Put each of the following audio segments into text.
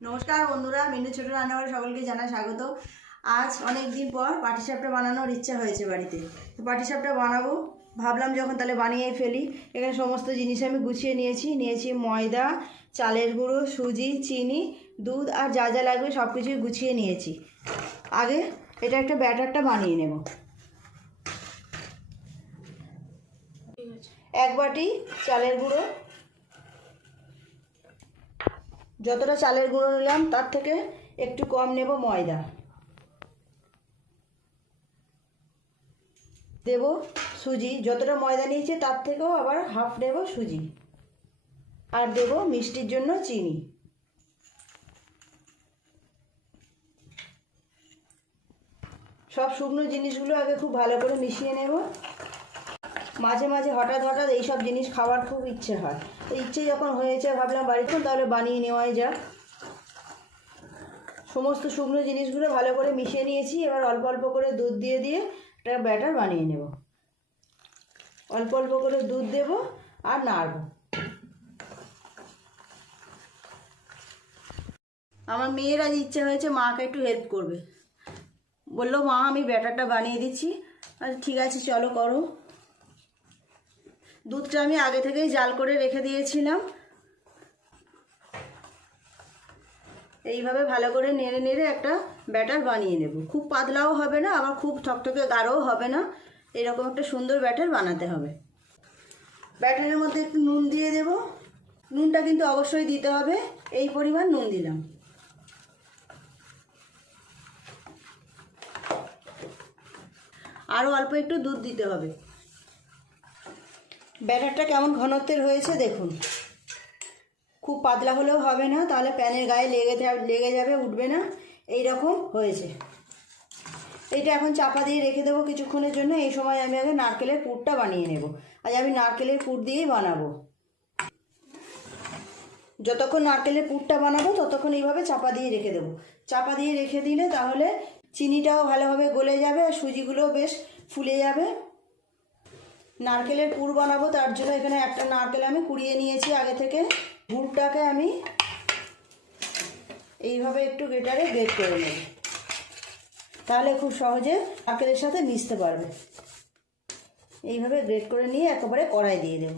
নমস্কার বন্ধুরা মিনু ছোট রান্নাঘরে সকলকে জানা স্বাগত। আজ অনেক দিন পর পাটিসাপটা বানানোর ইচ্ছা হয়েছে বাড়িতে। তো পাটিসাপটা বানাবো। ভাবলাম যখন তাহলে বানিয়েই ফেলি। এখানে সমস্ত জিনিস আমি গুছিয়ে নিয়েছি। নিয়েছি ময়দা, চালের গুঁড়ো, সুজি, চিনি, দুধ আর যা যা লাগবে সব কিছুই গুছিয়ে নিয়েছি। আগে এটা একটা ব্যাটারটা বানিয়ে নেব। এক বাটি চালের গুঁড়ো যতটা চালের গুঁড়ো নিলাম, তার থেকে একটু কম নেব ময়দা। দেব সুজি। যতটা ময়দা নিয়েছে, তার থেকেও আবার হাফ নেব সুজি। আর দেব মিষ্টির জন্য চিনি। সব শুকনো জিনিসগুলো আগে খুব ভালো করে মিশিয়ে নেব। মাঝে মাঝে হঠাৎ হঠাৎ এইসব জিনিস খাওয়ার খুব ইচ্ছে হয়। তো ইচ্ছে যখন হয়েছে ভাবলাম বাড়িতে তাহলে বানিয়ে নেওয়াই যাক। সমস্ত শুকনো জিনিসগুলো ভালো করে মিশিয়ে নিয়েছি, এবার অল্প অল্প করে দুধ দিয়ে দিয়ে একটা ব্যাটার বানিয়ে নেব। অল্প অল্প করে দুধ দেব আর নাড়ব। আমার মেয়ের আজ ইচ্ছে হয়েছে মাকে একটু হেল্প করবে। বলল, মা, আমি ব্যাটারটা বানিয়ে দিচ্ছি। আর ঠিক আছে, চলো করো। দুধটা আমি আগে থেকেই জাল করে রেখে দিয়েছিলাম। এইভাবে ভালো করে নেড়ে নেড়ে একটা ব্যাটার বানিয়ে নেব। খুব পাতলাও হবে না, আবার খুব ঠকঠকে গাঢ়ও হবে না। এরকম একটা সুন্দর ব্যাটার বানাতে হবে। ব্যাটারের মধ্যে একটু নুন দিয়ে দেব। নুনটা কিন্তু অবশ্যই দিতে হবে। এই পরিমাণ নুন দিলাম। আরও অল্প একটু দুধ দিতে হবে। ব্যাটারটা কেমন ঘনত্বের হয়েছে দেখুন। খুব পাতলা হলেও হবে না, তাহলে প্যানের গায়ে লেগে লেগে যাবে, উঠবে না। এই রকম হয়েছে। এটা এখন চাপা দিয়ে রেখে দেবো কিছুক্ষণের জন্য। এই সময় আমি আগে নারকেলের পুরটা বানিয়ে নেব। আজ আমি নারকেলের পুর দিয়েই বানাবো। যতক্ষণ নারকেলের পুরটা বানাবো, ততক্ষণ এইভাবে চাপা দিয়ে রেখে দেবো। চাপা দিয়ে রেখে দিলে তাহলে চিনিটাও ভালোভাবে গলে যাবে আর সুজিগুলোও বেশ ফুলে যাবে। নারকেলের পুর বানাবো, তার জন্য এখানে একটা নারকেল আমি কুড়িয়ে নিয়েছি আগে থেকে। গুড়টাকে আমি এইভাবে একটু গ্রেটারে গ্রেট করে নেব। তাহলে খুব সহজে নারকেলের সাথে মিশতে পারবে। এইভাবে গ্রেট করে নিয়ে একেবারে কড়াই দিয়ে দেব।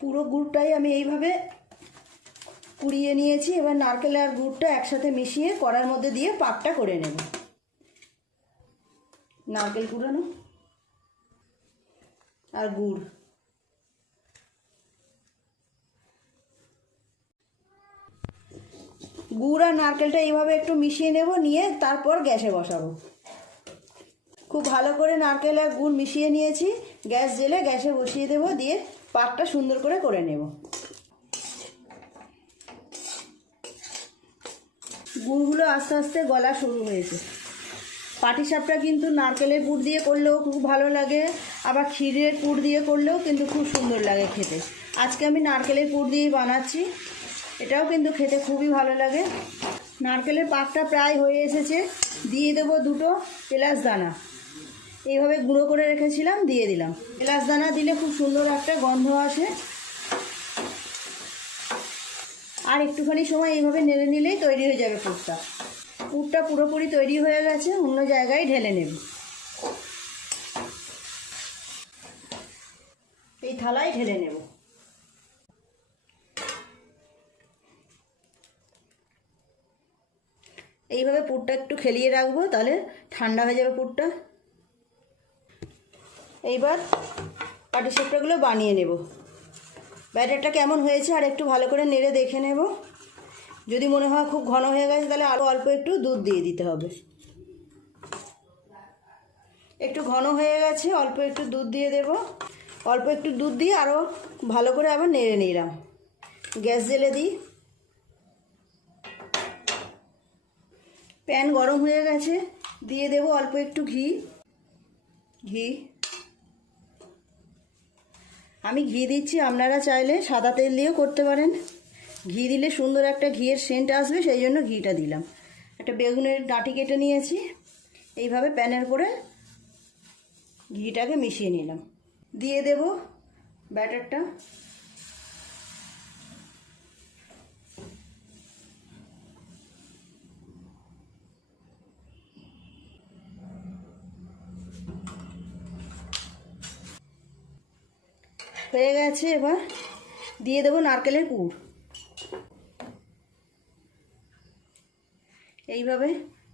পুরো গুড়টাই আমি এইভাবে কুড়িয়ে নিয়েছি। এবার নারকেল আর গুড়টা একসাথে মিশিয়ে কড়ার মধ্যে দিয়ে পাকটা করে নেব। নারকেল কুড়ানো। আর গুড়। গুড় আর নারকেলটা এইভাবে একটু মিশিয়ে নেব, নিয়ে তারপর গ্যাসে বসাবো। খুব ভালো করে নারকেল আর গুড় মিশিয়ে নিয়েছি। গ্যাস জেলে গ্যাসে বসিয়ে দেবো, দিয়ে পাকটা সুন্দর করে করে নেব। গুড়গুলো আস্তে আস্তে গলা শুরু হয়েছে। পাটিসাপটা কিন্তু নারকেলের পুর দিয়ে করলেও খুব ভালো লাগে, আবার ক্ষীরের পুর দিয়ে করলেও কিন্তু খুব সুন্দর লাগে খেতে। আজকে আমি নারকেলের পুর দিয়েই বানাচ্ছি, এটাও কিন্তু খেতে খুবই ভালো লাগে। নারকেলের পাকটা প্রায় হয়ে এসেছে, দিয়ে দেবো দুটো এলাচ দানা। এইভাবে গুঁড়ো করে রেখেছিলাম, দিয়ে দিলাম। এলাচ দানা দিলে খুব সুন্দর একটা গন্ধ আসে। আর একটুখানি সময় এইভাবে নেড়ে নিলেই তৈরি হয়ে যাবে পুরটা। পুরটা পুরোপুরি তৈরি হয়ে গেছে, অন্য জায়গায় ঢেলে নেব। এই থালায় ঢেলে নেব। এইভাবে পুরটা একটু খেলিয়ে রাখব, তাহলে ঠান্ডা হয়ে যাবে পুরটা। এইবার পাটিসাপটাগুলো বানিয়ে নেব। ব্যাটারটা কেমন হয়েছে আর একটু ভালো করে নেড়ে দেখে নেব। যদি মনে হয় খুব ঘন হয়ে গেছে, তাহলে আরও অল্প একটু দুধ দিয়ে দিতে হবে। একটু ঘন হয়ে গেছে, অল্প একটু দুধ দিয়ে দেব। অল্প একটু দুধ দিয়ে আরও ভালো করে আবার নেড়ে নিলাম। গ্যাস জেলে দিই। প্যান গরম হয়ে গেছে, দিয়ে দেব অল্প একটু ঘি। ঘি। আমি ঘি দিচ্ছি, আপনারা চাইলে সাদা তেল দিয়েও করতে পারেন। ঘি দিলে সুন্দর একটা ঘিয়ের সেন্ট আসবে, সেই জন্য ঘিটা দিলাম। একটা বেগুনের ডাঁটি কেটে নিয়েছি, এইভাবে প্যানের করে ঘিটাকে মিশিয়ে নিলাম। দিয়ে দেব ব্যাটারটা। হয়ে গেছে এবার। দিয়ে দেবো নারকেলের কুড় এইভাবে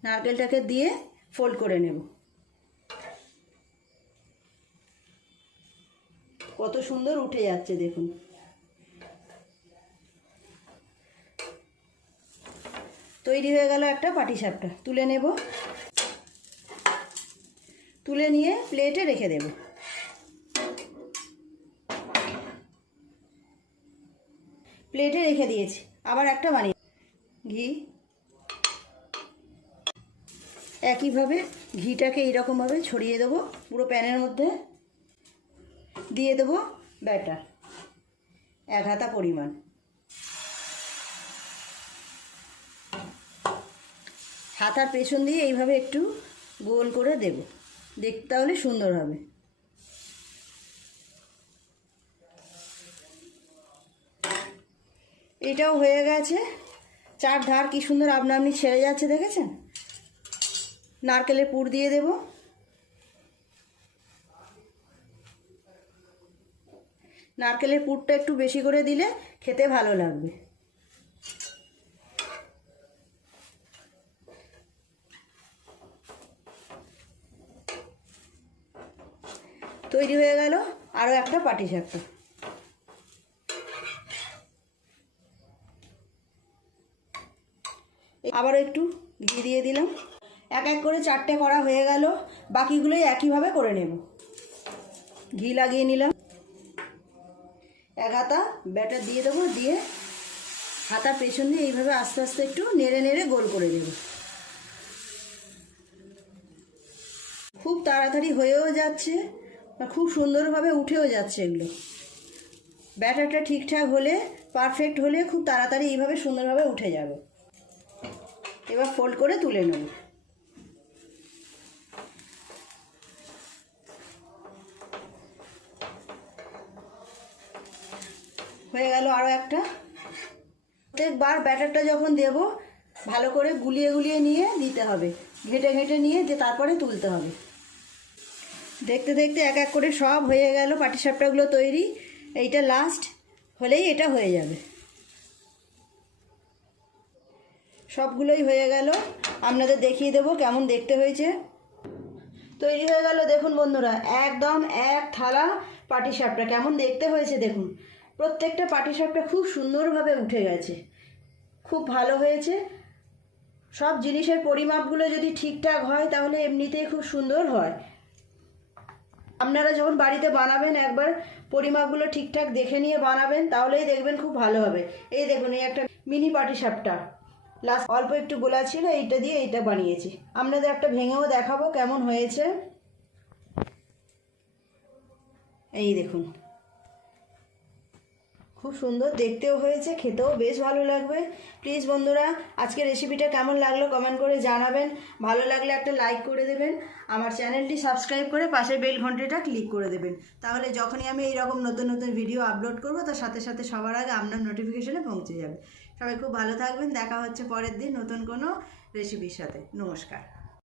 নারকেলটাকে দিয়ে ফোল্ড করে নেব। কত সুন্দর উঠে যাচ্ছে, দেখুন। তৈরি হয়ে গেল একটা পাটিসাপটা। তুলে নেব। তুলে নিয়ে প্লেটে রেখে দেব। প্লেটে রেখে দিয়েছি। আবার একটা বানিয়ে ঘি। একইভাবে ঘিটাকে এইরকমভাবে ছড়িয়ে দেবো পুরো প্যানের মধ্যে। দিয়ে দেবো ব্যাটার, এক হাতা পরিমাণ। হাতার পেছন দিয়ে এইভাবে একটু গোল করে দেব। দেখতে তাহলে সুন্দর হবে। এটাও হয়ে গেছে। চার ধার কি সুন্দর আপনা আপনি ছেড়ে যাচ্ছে, দেখেছেন? নারকেলের পুর দিয়ে দেব। নারকেলের পুরটা একটু বেশি করে দিলে খেতে ভালো লাগবে। তৈরি হয়ে গেল আরও একটা পাটি সাপটা আবারও একটু ঘি দিয়ে দিলাম। এক এক করে চারটে করা হয়ে গেল। বাকিগুলোই একইভাবে করে নেব। ঘি লাগিয়ে নিলাম। এক হাতা ব্যাটার দিয়ে দেবো, দিয়ে হাতার পেছন দিয়ে এইভাবে আস্তে আস্তে একটু নেড়ে নেড়ে গোল করে দেব খুব তাড়াতাড়ি হয়েও যাচ্ছে খুব সুন্দরভাবে উঠেও যাচ্ছে এগুলো। ব্যাটারটা ঠিকঠাক হলে, পারফেক্ট হলে খুব তাড়াতাড়ি এইভাবে সুন্দরভাবে উঠে যাবে। এবার ফোল্ড করে তুলে নেব। হয়ে গেল আরও একটা। প্রত্যেকবার ব্যাটারটা যখন দেব, ভালো করে গুলিয়ে গুলিয়ে নিয়ে দিতে হবে। ঘেটে ঘেটে নিয়ে যে তারপরে তুলতে হবে। দেখতে দেখতে এক এক করে সব হয়ে গেল, পাটিসাপটাগুলো তৈরি। এইটা লাস্ট হলেই এটা হয়ে যাবে। সবগুলোই হয়ে গেল। আপনাদের দেখিয়ে দেবো কেমন দেখতে হয়েছে। তৈরি হয়ে গেল, দেখুন বন্ধুরা, একদম এক থালা পাটিসাপটা। কেমন দেখতে হয়েছে দেখুন, প্রত্যেকটা পাটিসাপটা খুব সুন্দরভাবে উঠে গেছে। খুব ভালো হয়েছে। সব জিনিসের পরিমাপগুলো যদি ঠিকঠাক হয়, তাহলে এমনিতেই খুব সুন্দর হয়। আপনারা যখন বাড়িতে বানাবেন, একবার পরিমাপগুলো ঠিকঠাক দেখে নিয়ে বানাবেন, তাহলেই দেখবেন খুব ভালো হবে। এই দেখুন, এই একটা মিনি পাটিসাপটা। লাস্ট অল্প একটু গোলা ছিল, এইটা দিয়ে এইটা বানিয়েছি। আপনাদের একটা ভেঙেও দেখাবো কেমন হয়েছে। এই দেখুন। খুব সুন্দর, দেখতেও হয়েছে, খেতেও বেশ ভালো লাগবে। প্লিজ বন্ধুরা আজকে রেসিপিটা কেমন লাগল কমেন্ট করে জানাবেন। ভালো লাগলে একটা লাইক করে দেবেন। আমার চ্যানেলটি সাবস্ক্রাইব করে পাশের বেল ঘন্টিটা ক্লিক করে দেবেন। তাহলে যখনই আমি এইরকম নতুন নতুন ভিডিও আপলোড করব, তার সাথে সাথে সবার আগে আপনার নোটিফিকেশনে পৌঁছে যাবে। সবাই খুব ভালো থাকবেন। দেখা হচ্ছে পরের দিন নতুন কোনো রেসিপির সাথে। নমস্কার।